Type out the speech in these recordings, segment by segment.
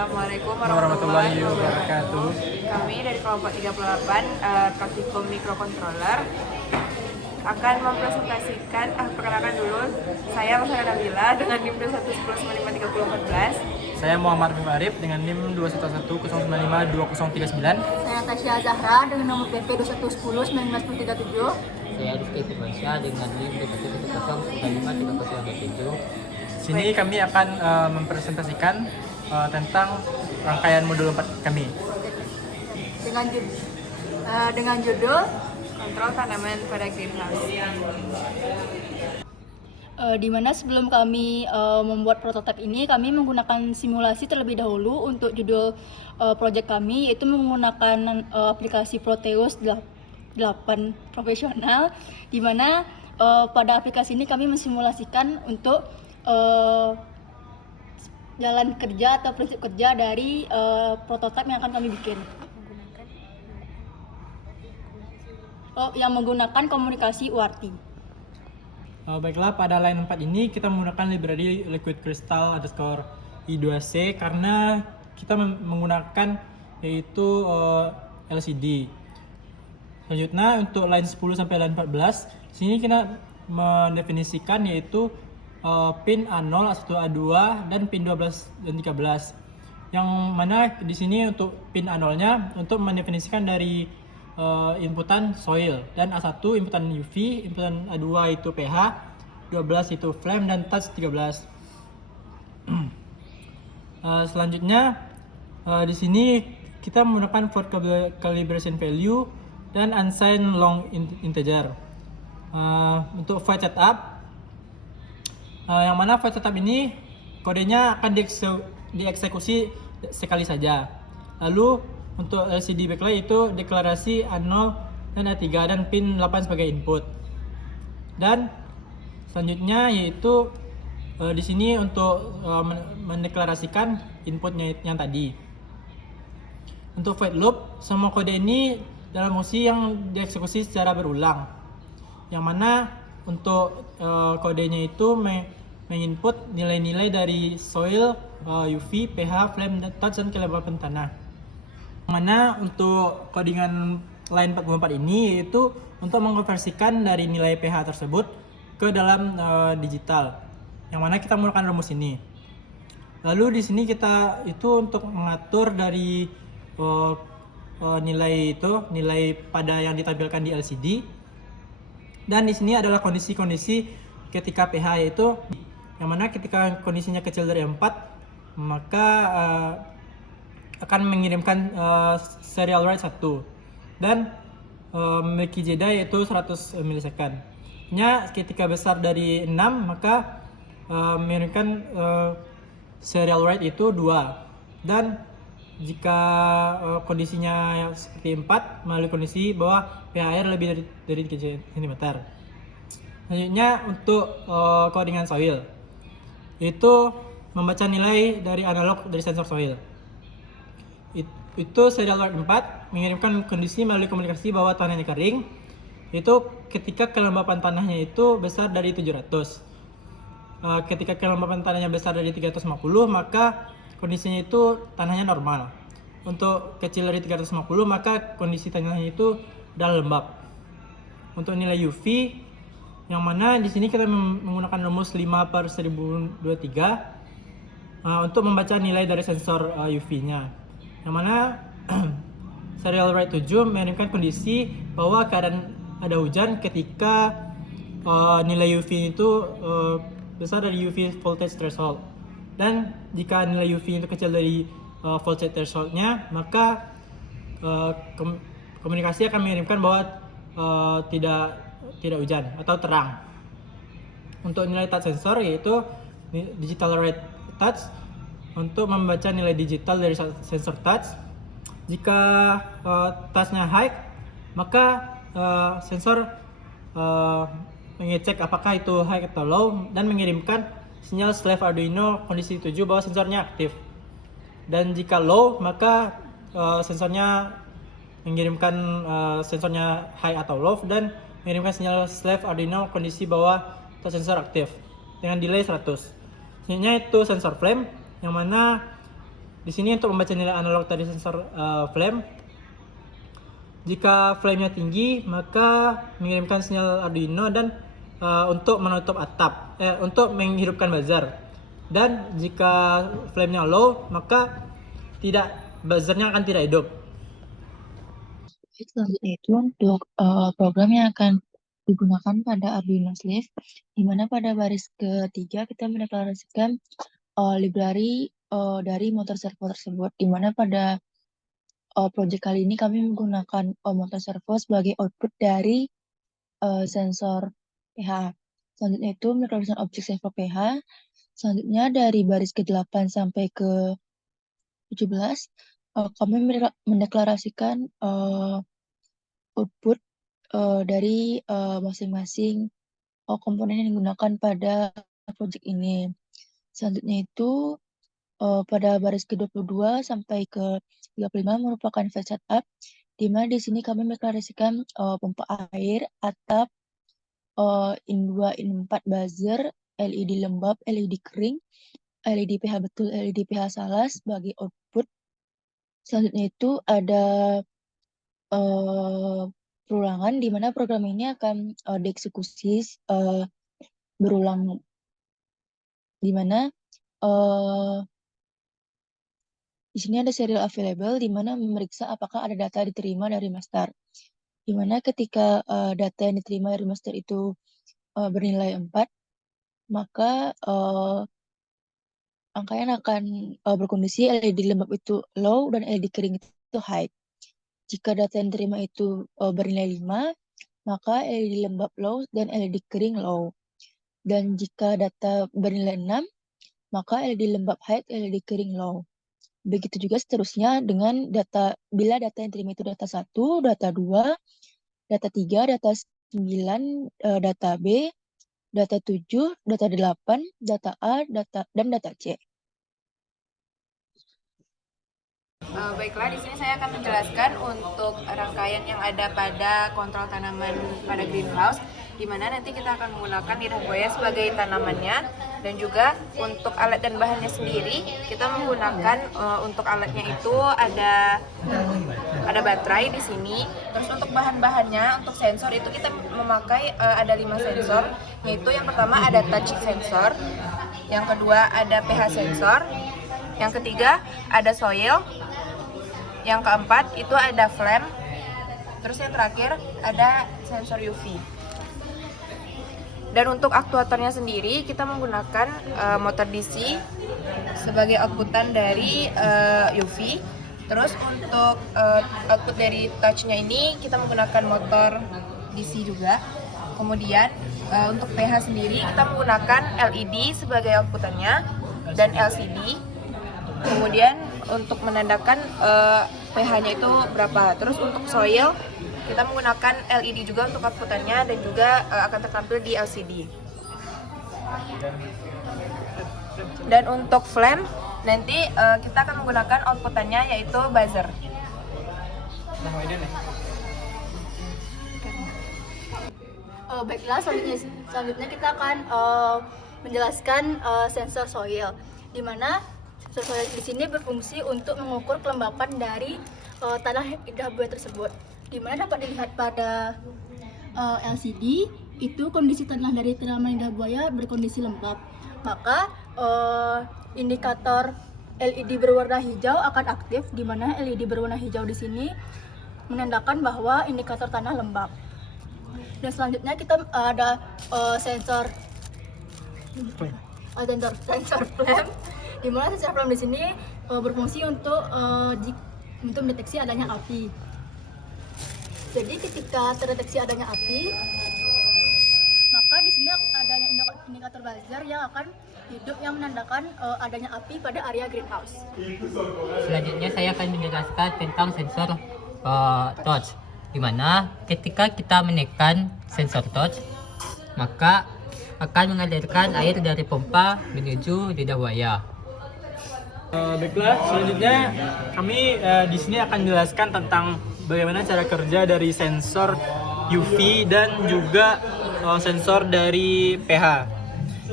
Assalamualaikum warahmatullahi warahmatullahi wabarakatuh. Kami dari kelompok 38 Praktikum Microcontroller akan mempresentasikan, perkenalkan dulu, saya Rosalia Nabila dengan NIM 211953014. Saya Muhammad Arif dengan NIM 211095239. Saya Tasya Zahra dengan nomor PP 2110 Saya Rizky Firmansyah dengan NIM 210953027. Sini kami akan mempresentasikan tentang rangkaian modul 4 kami. dengan judul Kontrol tanaman pada greenhouse. di mana sebelum kami membuat prototipe ini, kami menggunakan simulasi terlebih dahulu. Untuk judul proyek kami itu menggunakan aplikasi Proteus 8 profesional, di mana pada aplikasi ini kami mensimulasikan untuk jalan kerja atau prinsip kerja dari prototipe yang akan kami bikin. Yang menggunakan komunikasi UART. Baiklah, pada line 4 ini kita menggunakan library liquid crystal underscore i2c karena kita menggunakan yaitu LCD. Selanjutnya untuk line 10 sampai line 14, sini kita mendefinisikan yaitu pin A0, A1, A2 dan pin 12 dan 13. Yang mana di sini untuk pin A0-nya untuk mendefinisikan dari inputan soil, dan A1 inputan UV, inputan A2 itu pH, 12 itu flame, dan touch 13. Selanjutnya di sini kita menggunakan float calibration value dan unsigned long integer. Untuk void setup, yang mana void setup ini kodenya akan dieksekusi sekali saja. Lalu untuk LCD backlight itu deklarasi A0 dan A3 dan pin 8 sebagai input. Dan selanjutnya yaitu di sini untuk mendeklarasikan inputnya yang tadi. Untuk void loop, semua kode ini dalam fungsi yang dieksekusi secara berulang. Yang mana untuk kodenya itu menginput nilai-nilai dari soil, UV, pH, flame, touch, dan kelembapan tanah. Mana untuk codingan line 44 ini yaitu untuk mengkonversikan dari nilai pH tersebut ke dalam digital, yang mana kita menggunakan rumus ini. Lalu di sini kita itu untuk mengatur dari nilai pada yang ditampilkan di LCD, dan di sini adalah kondisi-kondisi ketika pH, yaitu yang mana ketika kondisinya kecil dari 4 maka akan mengirimkan serial write 1 dan memiliki jeda yaitu 100 milisecond. Ketika besar dari 6 maka mengirimkan serial write itu 2, dan jika kondisinya seperti 4 melalui kondisi bahwa pH air lebih dari 3 cm. Selanjutnya untuk codingan soil, yaitu membaca nilai dari analog dari sensor soil. Itu serial write 4 mengirimkan kondisi melalui komunikasi bahwa tanahnya kering, itu ketika kelembapan tanahnya itu besar dari 700. Ketika kelembapan tanahnya besar dari 350 maka kondisinya itu tanahnya normal. Untuk kecil dari 350 maka kondisi tanahnya itu adalah lembab. Untuk nilai UV, yang mana di sini kita menggunakan rumus 5/1023 untuk membaca nilai dari sensor UV-nya. Yang mana serial write 7 mengirimkan kondisi bahwa keadaan ada hujan ketika nilai UV itu besar dari UV voltage threshold, dan jika nilai UV itu kecil dari voltage thresholdnya maka komunikasi akan mengirimkan bahwa tidak hujan atau terang. Untuk nilai touch sensor yaitu digital write touch untuk membaca nilai digital dari sensor touch. Jika touchnya high maka sensor mengecek apakah itu high atau low dan mengirimkan sinyal slave Arduino kondisi 7 bahwa sensornya aktif. Dan jika low maka sensornya mengirimkan sensornya high atau low dan mengirimkan sinyal slave Arduino kondisi bahwa sensor aktif dengan delay 100. Selanjutnya itu sensor flame, yang mana Di sini untuk membaca nilai analog tadi sensor flame. Jika flame-nya tinggi, maka mengirimkan sinyal Arduino dan untuk menutup atap, untuk menghidupkan buzzer. Dan jika flame-nya low, maka buzzernya akan tidak hidup. Selanjutnya itu untuk program yang akan digunakan pada Arduino Sleeve, di mana pada baris ketiga kita mendeklarasikan library dari motor servo tersebut, di mana pada project kali ini kami menggunakan motor servo sebagai output dari sensor pH. Selanjutnya itu mendeklarasikan objek servo pH. Selanjutnya dari baris ke-8 sampai ke 17 kami mendeklarasikan output dari masing-masing komponen yang digunakan pada project ini. Selanjutnya itu pada baris ke-22 sampai ke 35 merupakan flash setup, di mana di sini kami mendeklarasikan pompa air, atap, in 2, in 4 buzzer, LED lembab, LED kering, LED pH betul, LED pH salah sebagai output. Selanjutnya itu ada perulangan, di mana program ini akan dieksekusi berulang, di mana di sini ada serial available, di mana memeriksa apakah ada data diterima dari master. Di mana ketika data yang diterima dari master itu bernilai 4, maka angkanya akan berkondisi LED lembab itu low dan LED kering itu high. Jika data yang diterima itu bernilai 5, maka LED lembab low dan LED kering low. Dan jika data bernilai 6, maka LED lembab high, LED kering low. Begitu juga seterusnya dengan data, bila data yang diterima itu data 1, data 2, data 3, data 9, data B, data 7, data 8, data A, dan data C. Baiklah, di sini saya akan menjelaskan untuk rangkaian yang ada pada kontrol tanaman pada greenhouse, di mana nanti kita akan menggunakan lidah buaya sebagai tanamannya, dan juga untuk alat dan bahannya sendiri kita menggunakan untuk alatnya itu ada baterai di sini. Terus untuk bahan-bahannya, untuk sensor itu kita memakai ada 5 sensor, yaitu yang pertama ada touch sensor, yang kedua ada pH sensor, yang ketiga ada soil, yang keempat itu ada flame, terus yang terakhir ada sensor UV. Dan untuk aktuatornya sendiri kita menggunakan motor DC sebagai outputan dari UV. Terus untuk output dari touchnya ini kita menggunakan motor DC juga. Kemudian untuk pH sendiri kita menggunakan LED sebagai outputannya dan LCD. Kemudian untuk menandakan pH-nya itu berapa. Terus untuk soil kita menggunakan LED juga untuk outputannya dan juga akan tertampil di LCD. Dan untuk flame nanti kita akan menggunakan outputannya yaitu buzzer. Baiklah, selanjutnya kita akan menjelaskan sensor soil, di mana sensor soil di sini berfungsi untuk mengukur kelembapan dari tanah lidah buaya tersebut, di mana dapat dilihat pada LCD itu kondisi tanah dari tanaman lidah buaya berkondisi lembab. Maka indikator LED berwarna hijau akan aktif, di mana LED berwarna hijau di sini menandakan bahwa indikator tanah lembab. Dan selanjutnya kita ada sensor flame, di mana sensor flame di sini berfungsi untuk mendeteksi adanya api. Jadi ketika terdeteksi adanya api, maka di sini adanya indikator buzzer yang akan hidup yang menandakan adanya api pada area greenhouse. Selanjutnya saya akan menjelaskan tentang sensor touch, di mana ketika kita menekan sensor touch, maka akan mengalirkan air dari pompa menuju lidah buaya. Baiklah, selanjutnya kami di sini akan menjelaskan tentang bagaimana cara kerja dari sensor UV dan juga sensor dari pH.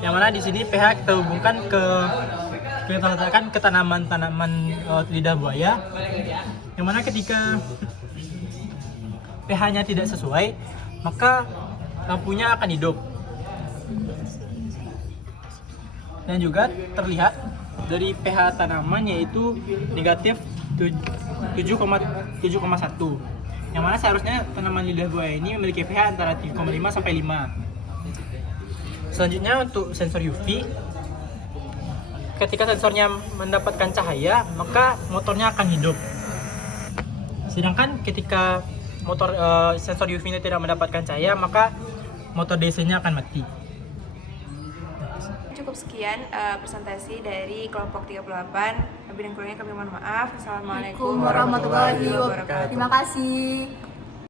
Yang mana di sini pH kita hubungkan ke kita letakkan ke tanaman-tanaman lidah buaya, yang mana ketika pH-nya tidak sesuai, maka lampunya akan hidup. Dan juga terlihat dari pH tanaman yaitu negatif 7,1, yang mana seharusnya tanaman lidah buaya ini memiliki pH antara 3,5 sampai 5. Selanjutnya untuk sensor UV, ketika sensornya mendapatkan cahaya, maka motornya akan hidup. Sedangkan ketika sensor UV ini tidak mendapatkan cahaya, maka motor DC-nya akan mati. Cukup sekian presentasi dari kelompok 38. Lebih dan kurangnya kami mohon maaf. Assalamualaikum Warahmatullahi wabarakatuh. wabarakatuh. Terima kasih.